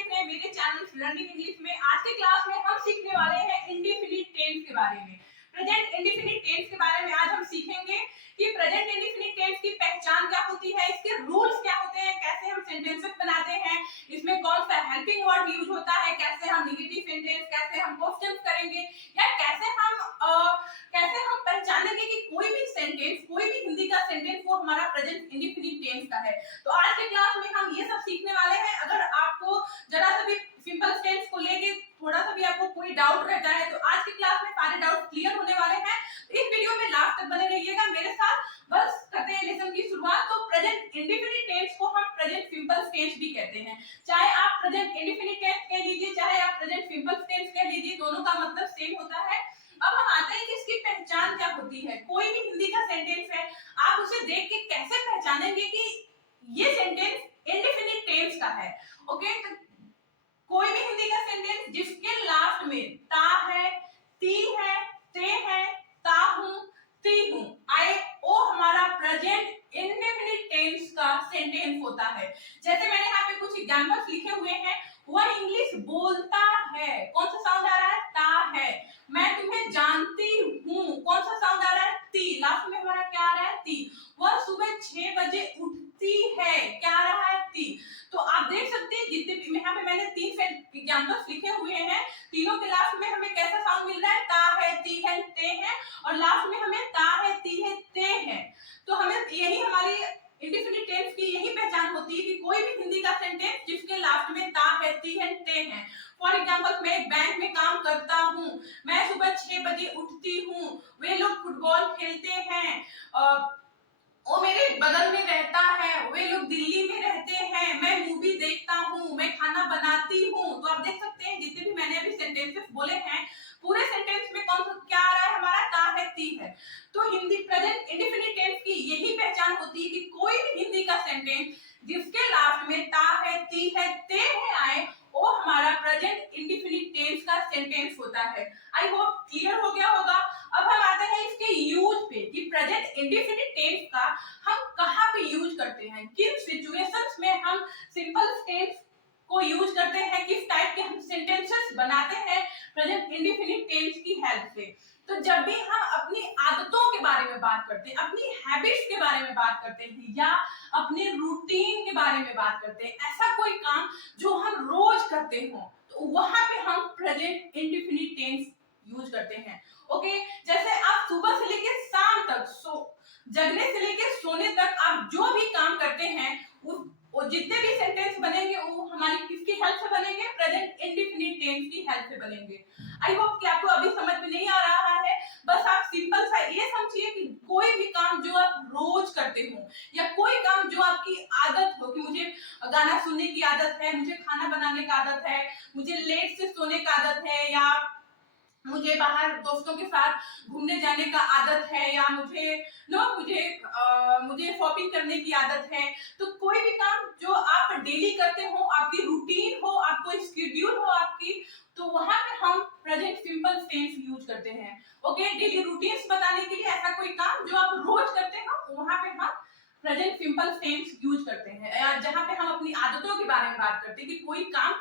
देख रहे हैं मेरे चैनल लर्निंग इंग्लिश में। आज के क्लास में हम सीखने वाले हैं इंडेफिनिट टेंस के बारे में। प्रेजेंट इंडेफिनिट टेंस के बारे में आज हम सीखेंगे कि प्रेजेंट इंडेफिनिट टेंस की पहचान क्या होती है, इसके रूल्स क्या होते हैं, कैसे हम सेंटेंसेस बनाते हैं, इसमें कौन सा हेल्पिंग वर्ड यूज होता है, कैसे हम नेगेटिव सेंटेंस, कैसे हम क्वेश्चंस करेंगे, या कैसे हम पहचानेंगे कि कोई भी सेंटेंस, कोई भी हिंदी का सेंटेंस वो हमारा प्रेजेंट इंडेफिनिट टेंस का है। तो आज के क्लास में हम ये सब सीखने वाले हैं। अगर आपको जरा सा भी सिंपल टेंस को लेके थोड़ा सा भी आपको कोई डाउट रहता है तो आज की क्लास में सारे डाउट क्लियर होने वाले हैं। इस वीडियो में लास्ट तक बने रहिएगा मेरे साथ। बस करते हैं लेसन की शुरुआत। तो प्रेजेंट इंडेफिनिट टेंस को हम प्रेजेंट सिंपल टेंस भी कहते हैं। चाहे आप प्रेजेंट इंडेफिनिट टेंस कह लीजिए, चाहे आप प्रेजेंट सिंपल टेंस कह लीजिए, दोनों का मतलब सेम होता है। अब हम आते हैं कि इसकी पहचान क्या होती है। कोई भी हिंदी का सेंटेंस है, आप उसे देख के कैसे पहचानेंगे कि ये सेंटेंस इंडेफिनिट टेंस का है। ओके, तो कोई भी हिंदी का सेंटेंस जिसके लास्ट में ता है, ती है, ते है, ता हूं, ती हूं आए, वो हमारा प्रेजेंट इंडेफिनिट टेंस का सेंटेंस होता है। जैसे मैंने यहाँ पे कुछ एग्जांपल्स लिखे हुए हैं। वह इंग्लिश बोलता है, कौन सा साउंड आ रहा है? ता है। मैं तुम्हें जानती हूँ, कौन सा साउंड आ रहा है? ती। लास्ट में हमारा क्या आ रहा है? ती। वह सुबह 6 बजे उठती है, क्या आ रहा है? ती। तो आप देख सकते हैं जितने भी यहाँ पे मैंने 3 एग्जांपल्स लिखे हुए हैं, तीनों के लास्ट में हमें कैसा साउंड मिल रहा है? ता है, ती है, ते है, और लास्ट में हमें ता है, ती है, ते है। तो हमें यही हमारी इंडेफिनिट टेंस की यही पहचान होती है कि कोई भी हिंदी का सेंटेंस जिसके लास्ट में ता है, ती है, ते है। फॉर एग्जाम्पल, मैं एक बैंक में काम करता हूँ, मैं सुबह 6 बजे उठती हूँ, वे लोग फुटबॉल खेलते हैं, वो मेरे बगल में रहता है, वे लोग दिल्ली में रहते हैं, मैं मूवी देखता हूँ, मैं खाना बनाती हूँ। तो आप देख सकते हैं जितने भी मैंने अभी सेंटेंसेस बोले हैं, पूरे सेंटेंस में कौन सा क्या आ रहा है? हमारा ता है, ती है। तो हिंदी प्रेजेंट इंडेफिनिट टेंस की यही पहचान होती है कि कोई भी हिंदी का सेंटेंस जिसके लास्ट में ता है, ती है, ते है आए, वो हमारा प्रेजेंट इंडेफिनिट टेंस का सेंटेंस होता है। आई होप क्लियर हो गया होगा। अब हम आते हैं इसके यूज पे कि प्रेजेंट इंडेफिनिट टेंस का हम कहाँ पे यूज करते हैं, किन सिचुएशंस में हम सिंपल टेंस को यूज करते हैं, किस टाइप के हम सेंटेंसेस बनाते हैं प्रेजेंट इंडेफिनिट टेंस की हेल्प से। तो जब भी हम अपनी आदतों के बारे में बात करते हैं, अपनी हैबिट्स के बारे में बात करते हैं, या अपने रूटीन के बारे में बात करते हैं, ऐसा कोई काम जो हम रोज करते हो, तो वहां पे हम प्रेजेंट इंडेफिनिट टेंस यूज करते हैं। ओके, जैसे आप सुबह से लेकर शाम तक जगने से लेकर सोने तक आप जो भी काम करते हैं, वो जितने भी सेंटेंस बनेंगे वो हमारी किसकी हेल्प से बनेंगे? प्रेजेंट इंडेफिनिट टेंस की हेल्प से बनेंगे। आई होप कि आपको अभी समझ में नहीं आ रहा है। बस आप सिंपल सा ये समझिए कि कोई भी काम जो आप रोज करते हो, या कोई काम जो आपकी आदत हो, कि मुझे गाना सुनने की आदत है, मुझे खाना बनाने की आदत है, मुझे लेट से सोने की आदत है, या मुझे बाहर दोस्तों के साथ घूमने जाने का आदत है, या मुझे शॉपिंग करने की आदत है। तो कोई भी काम जो आप डेली करते हो, आपकी रूटीन हो, आपको स्केड्यूल हो आपकी, तो वहां पे हम प्रेजेंट सिंपल टेंस यूज करते हैं। ओके, डेली रूटीन्स बताने के लिए ऐसा कोई काम जो आप रोज करते हो, वहां पे हम प्रेजेंट सिंपल टेंस यूज करते हैं। जहां पे हम अपनी आदतों के बारे में बात करते हैं कि कोई काम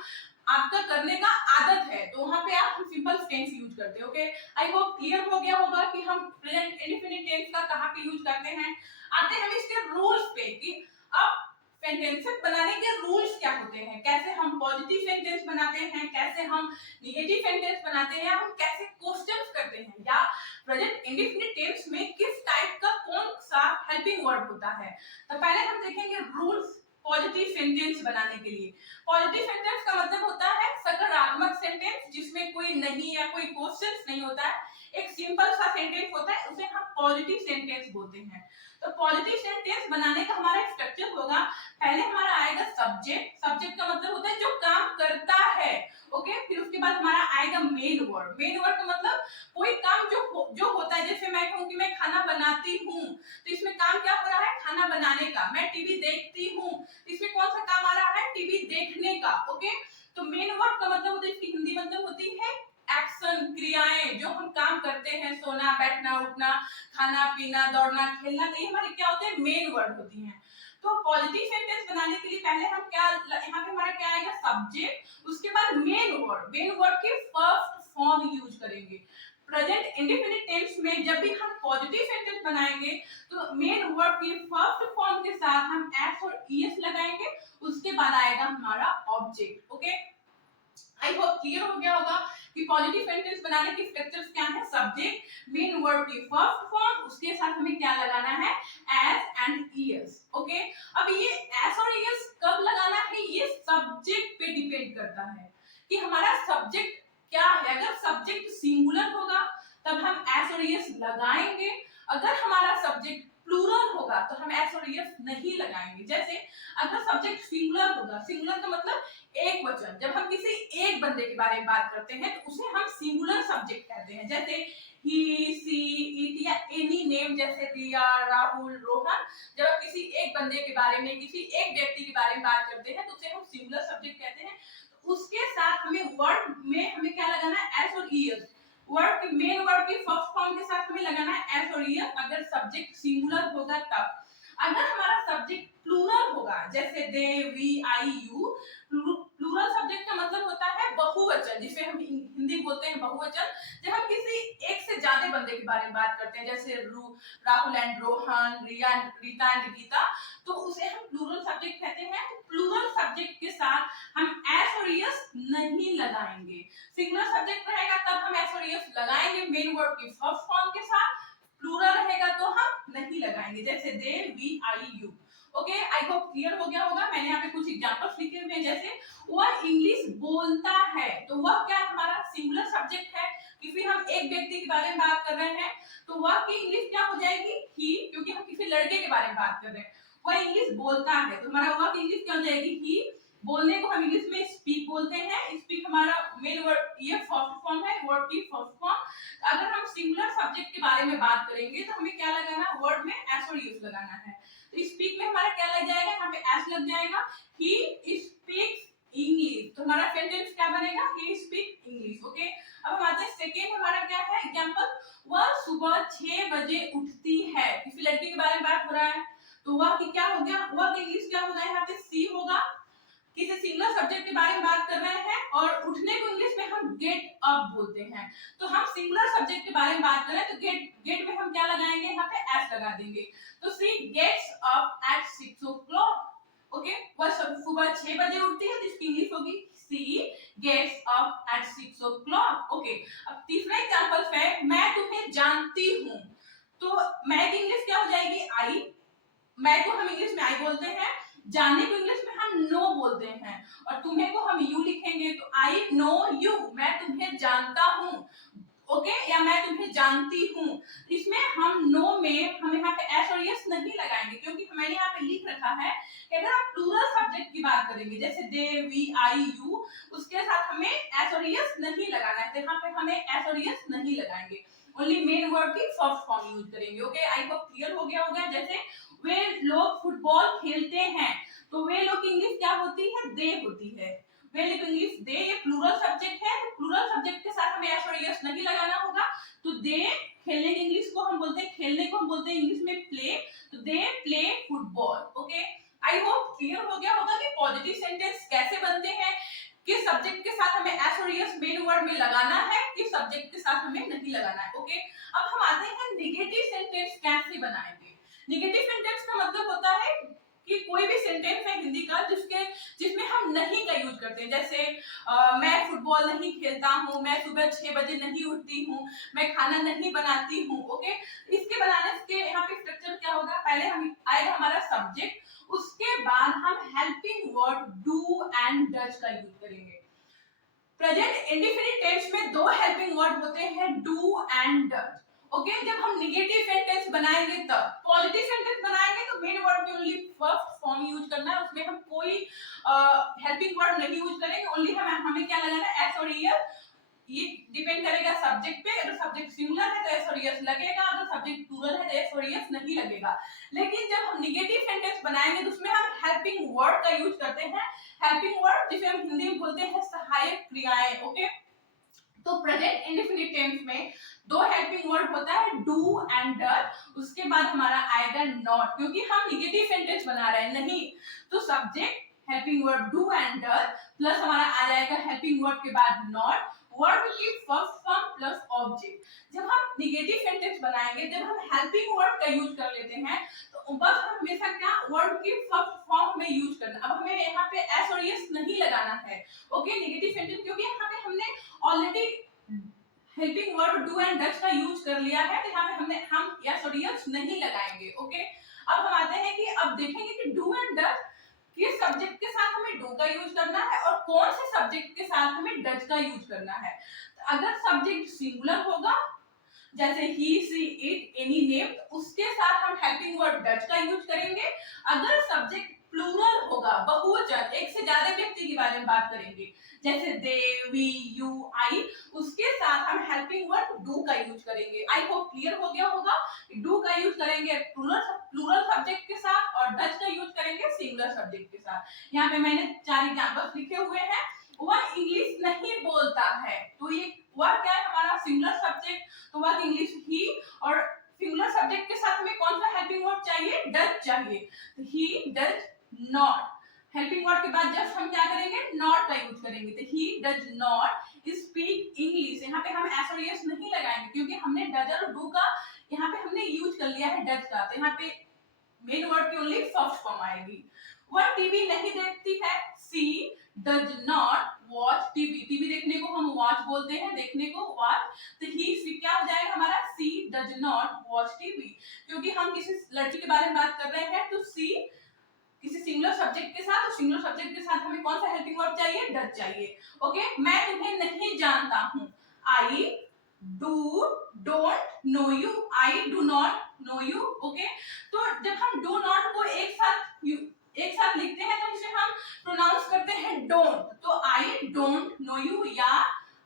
आपका करने का आदत है, तो वहां पे आप सिंपल टेंस यूज करते हैं। ओके, आई होप क्लियर हो गया होगा कि हम प्रेजेंट इंडेफिनिट टेंस का कहां पे यूज करते हैं। आते हैं हम इसके रूल्स पे कि अब सेंटेंसेस बनाने के रूल्स क्या होते हैं, कैसे हम पॉजिटिव सेंटेंस बनाते हैं, कैसे हम नेगेटिव सेंटेंस बनाते हैं, हम कैसे क्वेश्चंस करते हैं, या प्रेजेंट इंडेफिनिट टेंस में किस टाइप का कौन सा हेल्पिंग वर्ड होता है। तो पहले हम देखेंगे रूल्स पॉजिटिव सेंटेंस बनाने के लिए। पॉजिटिव सेंटेंस का मतलब होता है सकारात्मक सेंटेंस जिसमें कोई नहीं या कोई क्वेश्चंस नहीं होता है, एक सिंपल सा सेंटेंस होता है, उसे हम पॉजिटिव सेंटेंस बोलते हैं। तो पॉजिटिव सेंटेंस बनाने का हमारा स्ट्रक्चर होगा, पहले हमारा आएगा सब्जेक्ट। सब्जेक्ट का मतलब होता है जो काम करता है। ओके, फिर उसके बाद हमारा आएगा मेन वर्ड। मेन वर्ड का मतलब कोई काम जो होता है, जैसे मैं कहूँ कि मैं खाना बनाती हूँ, तो इसमें काम क्या हो रहा है? खाना बनाने का। मैं टीवी देखती हूँ, इसमें कौन सा काम आ रहा है? टीवी देखने का। ओके, तो मेन वर्ड का मतलब होता है, इसकी हिंदी मतलब होती है एक्शन, क्रियाएं, जो हम काम करते हैं, सोना, बैठना, उठना, खाना पीना, दौड़ना, खेलना, तो ये हमारे क्या होते हैं? मेन वर्ड होती हैं। तो पॉजिटिव सेंटेंस बनाने के लिए पहले हम क्या, यहाँ पे हमारा क्या आएगा, सब्जेक्ट, उसके बाद मेन वर्ड की फर्स्ट फॉर्म यूज करेंगे। प्रेजेंट इंडेफिनिट टेंस में जब भी हम पॉजिटिव सेंटेंस बनाएंगे तो मेन वर्ड की फर्स्ट फॉर्म के साथ हम एस और ईएस लगाएंगे, उसके बाद आएगा हमारा object. Okay, I hope clear हो गया होगा कि पॉजिटिव सेंटेंस बनाने की स्ट्रक्चर्स क्या है, सब्जेक्ट, मेन वर्ड की फर्स्ट फॉर्म, उसके साथ हमें क्या लगाना है, एस एंड ईएस। ओके, अब ये एस और ईएस कब लगाना है, ये सब्जेक्ट पे डिपेंड करता है कि हमारा सब्जेक्ट क्या है। अगर सब्जेक्ट सिंगुलर होगा तब हम एस और ईएस लगाएंगे, अगर हमारा सब्जेक्ट प्लूरल होगा तो हम एस और ईएस नहीं लगाएंगे। जैसे अगर सब्जेक्ट सिंगुलर होगा, सिंगुलर का मतलब एक वचन, जब हम किसी एक बंदे के बारे में बात करते हैं तो उसे हम सिंगुलर सब्जेक्ट कहते हैं। जैसे ही, सी, इट या एनी नेम, जैसे रिया, राहुल, रोहन, जब हम किसी एक बंदे के बारे में, किसी एक व्यक्ति के बारे में बात करते हैं तो उसे हम सिंगुलर सब्जेक्ट कहते हैं। तो उसके साथ हमें वर्ड में हमें क्या लगाना है, एस और ईएस। वर्ड की मेन वर्ड की फर्स्ट फॉर्म के साथ हमें लगाना है एस और ईएस अगर सब्जेक्ट सिंगुलर होगा तब। अगर हमारा सब्जेक्ट प्लूरल होगा, जैसे they, we, I, you, plural subject का मतलब होता है बहुवचन, जिसे हम हिंदी में बोलते हैं बहुवचन। जब हम किसी एक से ज्यादा बंदे के बारे में बात करते हैं, जैसे राहुल एंड रोहन, रिया, रीता एंड गीता, तो उसे हम प्लूरल सब्जेक्ट कहते हैं। तो प्लूरल सब्जेक्ट के साथ हम एस और ईएस नहीं लगाएंगे। सिंगुलर सब्जेक्ट रहेगा तब हम एस और ईएस लगाएंगे मेन वर्ड की फर्स्ट फॉर्म के साथ, प्लूरल रहेगा तो हम नहीं लगाएंगे, जैसे they, we, I, you. Okay, I hope clear हो गया होगा। मैंने यहाँ पे कुछ एग्जांपल्स लिखे हुए हैं, जैसे वह इंग्लिश बोलता है, तो वह क्या हमारा सिंगुलर सब्जेक्ट है, किसी हम एक व्यक्ति के बारे में बात कर रहे हैं तो वह की इंग्लिश क्या हो जाएगी, ही, क्योंकि हम किसी लड़के के बारे में बात कर रहे हैं। वह इंग्लिश बोलता है तो हमारा वह की इंग्लिश क्या हो जाएगी, ही। बोलने को हम इंग्लिश में स्पीक बोलते हैं, स्पीक हमारा मेन वर्ड, ये फर्स्ट फॉर्म है, वर्ड की फर्स्ट फॉर्म। अगर हम सिंगुलर सब्जेक्ट के बारे में बात करेंगे तो हमें क्या लगाना, वर्ड में एस और यूज लगाना है। तो स्पीक में हमारा क्या लग जाएगा, यहाँ पे एस लग जाएगा, ही स्पीक्स इंग्लिश, तो हमारा सेंटेंस क्या बनेगा, ही स्पीक इंग्लिश। ओके, अब हम आते हैं सेकेंड, हमारा क्या है एग्जांपल, वह सुबह 6 बजे उठती है। किसी लड़की के बारे में बात हो रहा है तो वह की क्या हो गया, वह की इंग्लिश क्या होगा, यहाँ पे सी होगा। किसी सिंगुलर सब्जेक्ट के बारे में बात कर रहे हैं और उठने को इंग्लिश में हम गेट अप बोलते हैं, तो हम सिंगुलर सब्जेक्ट के बारे में बात कर रहे हैं तो गेट में हम क्या लगाएंगे, यहाँ पे एस लगा देंगे। तो she gets up at 6 o'clock। Okay, वह सुबह 6 बजे उठती है तो इसकी इंग्लिश होगी she gets up at 6 o'clock। Okay, अब तीसरा एग्जांपल है, मैं तुम्हें जानती हूँ, तो मैं की इंग्लिश क्या हो जाएगी, आई। मैं को हम इंग्लिश में आई बोलते हैं, जानने को इंग्लिश में हम नो बोलते हैं, और तुम्हें को हम यू लिखेंगे तो आई नो यू, मैं तुम्हें जानता हूँ। ओके, या मैं तुम्हें जानती हूँ। इसमें हम नो में हम यहाँ पे एस और यस नहीं लगाएंगे, क्योंकि मैंने यहाँ पे लिख रखा है कि अगर हम प्लूरल सब्जेक्ट की बात करेंगे, जैसे दे, वी, आई, यू, उसके साथ हमें एस और यस नहीं लगाना है, तो यहाँ पे हमें एस और यस नहीं लगाएंगे, ओनली मेन वर्ड की फर्स्ट फॉर्म यूज करेंगे। ओके, आई होप क्लियर हो गया होगा। जैसे वे लोग फुटबॉल खेलते हैं, तो वे लोग की इंग्लिश क्या होती है, दे होती है। वे लोग इंग्लिश दे, ये प्लूरल सब्जेक्ट है, तो प्लूरल सब्जेक्ट के साथ हमें एस और यस नहीं लगाना होगा। तो दे, खेलने की इंग्लिश को हम बोलते हैं, खेलने को हम बोलते हैं इंग्लिश में प्ले, तो they play football. Okay, I hope clear हो गया होगा कि पॉजिटिव सेंटेंस कैसे बनते हैं, किस सब्जेक्ट के साथ हमें एस और यस मेन वर्ड में लगाना है, किस सब्जेक्ट के साथ हमें नहीं लगाना है। ओके, अब हम आते हैं नेगेटिव सेंटेंस कैसे बनाएंगे। नेगेटिव सेंटेंस का मतलब होता है कि कोई भी सेंटेंस है हिंदी का जिसमें हम नहीं का यूज करते हैं, जैसे मैं फुटबॉल नहीं खेलता हूँ, मैं सुबह 6 बजे नहीं उठती हूँ, मैं खाना नहीं बनाती हूँ। ओके, इसके बनाने के यहाँ पे स्ट्रक्चर क्या होगा, पहले हम आएगा हमारा सब्जेक्ट, उसके बाद हम helping word do and does का यूज करेंगे। प्रेजेंट इंडेफिनिट टेंस में दो हेल्पिंग वर्ड होते हैं, डू एंड डज। ओके, जब हम नेगेटिव सेंटेंस बनाएंगे तब, पॉजिटिव सेंटेंस बनाएंगे तो मेन वर्ड की ओनली फर्स्ट फॉर्म यूज करना है, उसमें हम कोई हेल्पिंग वर्ड नहीं यूज करेंगे, ओनली हमें क्या लगाना है, एस और ईएस। ये डिपेंड करेगा सब्जेक्ट पे, अगर सब्जेक्ट सिंगुलर है तो एस और ईएस लगेगा, अगर सब्जेक्ट प्लूरल है तो एस और ईएस नहीं लगेगा। लेकिन जब हम नेगेटिव सेंटेंस बनाएंगे तो उसमें हम हेल्पिंग वर्ड का यूज करते हैं, हेल्पिंग वर्ड जिसे हम हिंदी में बोलते हैं सहायक क्रियाएं। ओके, तो प्रेजेंट इंडेफिनिट टेंस में दो हेल्पिंग वर्ड होता है, डू एंड डर। उसके बाद हमारा आएगा नॉट, क्योंकि हम निगेटिव सेंटेंस बना रहे हैं नहीं, तो subject helping word do and डर प्लस हमारा आ जाएगा हेल्पिंग वर्ड के बाद नॉट, वर्ब की फर्स्ट फॉर्म प्लस ऑब्जेक्ट। जब हम निगेटिव सेंटेंस बनाएंगे, जब हम हेल्पिंग वर्ड का यूज कर लेते हैं, तो बस हम हमेशा क्या वर्ब की फर्स्ट फॉर्म में यूज करना। अब हमें यहाँ पे एस और यस नहीं लगाना है, ओके, निगेटिव सेंटेंस, क्योंकि यहाँ पे हमने already helping verb do and does का यूज कर लिया है, तो यहाँ पे हम यस और यस नहीं लगाएंगे, ओके। अब हम आते हैं कि अब देखेंगे कि डू एंड डज किस सब्जेक्ट के साथ हमें डू का यूज करना है और कौन से सब्जेक्ट के साथ हमें डज का यूज करना है। तो अगर सब्जेक्ट सिंगुलर होगा, जैसे ही, सी, इट, एनी नेम, उसके साथ हम हेल्पिंग वर्ड डज का यूज करेंगे। अगर सब्जेक्ट प्लूरल होगा, बहुवचन, एक से ज्यादा व्यक्ति के बारे में बात करेंगे, जैसे दे, वी, यू, आई, उसके साथ हम हेल्पिंग वर्ड डू का यूज करेंगे। आई होप क्लियर हो गया होगा। डू का यूज करेंगे प्लूरल सब्जेक्ट के साथ और डज का यूज करेंगे सिंगुलर सब्जेक्ट के साथ। यहाँ पे मैंने 4 एग्जांपल्स लिखे हुए हैं। वह इंग्लिश नहीं बोलता है, तो ये वह क्या है हमारा सिंगुलर सब्जेक्ट, तो वह इंग्लिश ही, और सिंगुलर सब्जेक्ट के साथ हमें कौन सा हेल्पिंग वर्ड चाहिए, डज चाहिए, तो he does not. Helping word के बाद जब हम क्या करेंगे, नॉट का यूज करेंगे, तो he does not speak English. यहाँ पे हम एस और यस नहीं लगाएंगे, क्योंकि हमने डज और डू का यहाँ पे हमने यूज कर लिया है डज का, तो यहाँ पे मेन वर्ड की ओनली फर्स्ट फॉर्म आएगी। वह टीवी नहीं देखती है, she does not watch TV. TV देखने को हम वॉच बोलते हैं, देखने को वॉच, तो ही क्या हो जाएगा हमारा, सी डज नॉट वॉच टीवी। क्योंकि हम किसी लड़की के बारे में बात कर रहे हैं, तो सी किसी सिंगुलर सब्जेक्ट के साथ, और सिंगुलर सब्जेक्ट के साथ हमें कौन सा हेल्पिंग वर्ब चाहिए, डज चाहिए, ओके। मैं तुम्हें नहीं जानता हूँ, I do don't know you, I do not know you, okay. तो जब हम डू नॉट को एक साथ लिखते हैं, तो इसे हम प्रोनाउंस करते हैं डोंट, तो आई डोंट नो यू या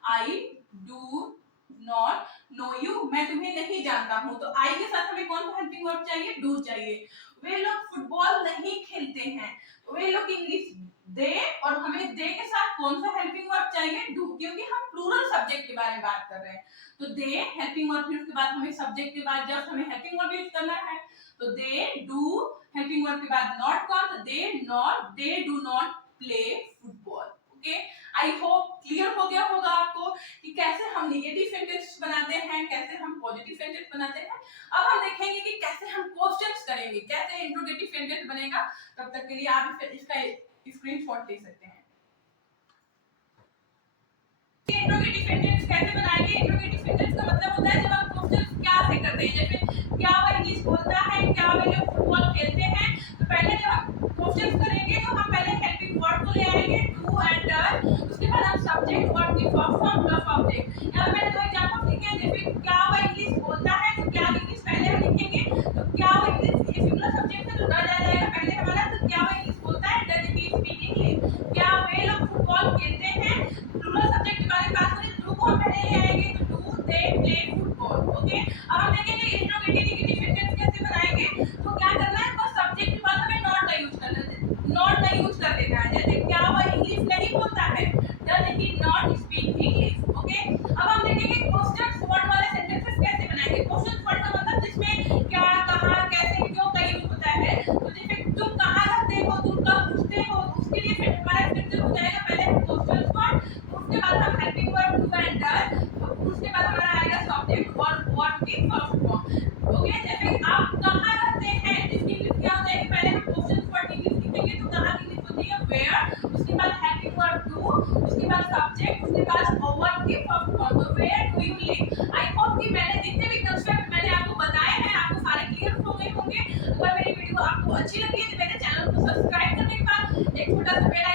I do not know you, मैं तुम्हें नहीं जानता हूँ, तो आई के साथ हमें कौन सा हेल्पिंग वर्ब चाहिए, डू चाहिए। वे लोग फुटबॉल नहीं खेलते हैं, वे लोग इंग्लिश दे, और हमें दे के साथ कौन सा हेल्पिंग वर्ब चाहिए, डू, क्योंकि हम प्लूरल सब्जेक्ट के बारे में बात कर रहे हैं, तो दे हेल्पिंग वर्ब, फिर उसके बाद हमें सब्जेक्ट के बाद जब हमें हेल्पिंग वर्ब यूज करना है, तो दे डू, हेल्पिंग वर्ब के बाद नॉट कौन, तो they do not play football, okay. I hope clear हो गया होगा आपको कि कैसे हम निगेटिव सेंटेंस बनाते हैं, कैसे हम पॉजिटिव सेंटेंस बनाते हैं। अब हम देखेंगे कि कैसे हम क्वेश्चंस करेंगे, कैसे इंट्रोगेटिव सेंटेंस बनेगा। तब तक के लिए आप इसका स्क्रीनशॉट ले सकते हैं। इंट्रोगेटिव सेंटेंस कैसे बनाएंगे, इंट्रोगेटिव सेंटेंस का मतलब होता है जब हम क्वेश्चंस क्या से करते हैं, जैसे क्या वह इंग्लिश बोलता है, क्या वे लोग फुटबॉल खेलते हैं। तो पहले जब हम क्वेश्चंस करेंगे, तो हम पहले हेल्पिंग वर्ड को ले आएंगे, डू एंड डज, उसके बाद हम सब्जेक्ट, वर्ब की फर्स्ट फॉर्म प्लस ऑब्जेक्ट। यहाँ मैंने 2 एग्जांपल लिखे हैं, जैसे क्या वह इंग्लिश बोलता है, तो क्या इंग्लिश पहले हम लिखेंगे, तो क्या वह इंग्लिश, ये सिंगुलर सब्जेक्ट है, तो डज आ जाएगा पहले हमारा, तो क्या वह इंग्लिश बोलता है, डज ही स्पीक इंग्लिश। क्या वे लोग फुटबॉल खेलते हैं, प्लूरल सब्जेक्ट के बारे में बात करें, डू को हम पहले ले आएंगे, तो do they play football, okay. अब हम देखेंगे इंट्रोगेटिव नेगेटिव सेंटेंस कैसे बनाएंगे। तो क्या करना है, बस सब्जेक्ट के बाद हमें नॉट का यूज करना है, नॉट का यूज कर देना है, जैसे क्या वह इंग्लिश नहीं बोलता है, does he not speak English, okay. अब हम देखेंगे क्वेश्चन वर्ड वाले सेंटेंसेस कैसे बनाएंगे। क्वेश्चन वर्ड का मतलब जिसमें क्या, कहां, कैसे, क्यों का यूज होता है। तो जैसे तुम कहां रहते हो, तुम कब पूछते हो, उसके लिए फिर हमारा स्ट्रक्चर हो जाएगा, पहले क्वेश्चन वर्ड, उसके बाद हम helping word do and does, उसके बाद हमारा आएगा सब्जेक्ट और वर्ब की फर्स्ट फॉर्म, ओके। जैसे आप कहां रहते हैं, इसकी इंग्लिश क्या हो जाएगी, पहले हम क्वेश्चन वर्ड की इंग्लिश लिखेंगे, तो कहां की इंग्लिश होती है वेयर, उसके बाद हेल्पिंग वर्ड डू, उसके बाद सब्जेक्ट, उसके बाद वर्ब की फर्स्ट फॉर्म, तो where do you live. I hope कि मैंने जितने भी कंसेप्ट मैंने आपको बताए हैं, आपको सारे क्लियर हो गए होंगे। अगर मेरी वीडियो आपको अच्छी लगी है, तो मेरे चैनल को सब्सक्राइब करने के बाद एक छोटा सा बेल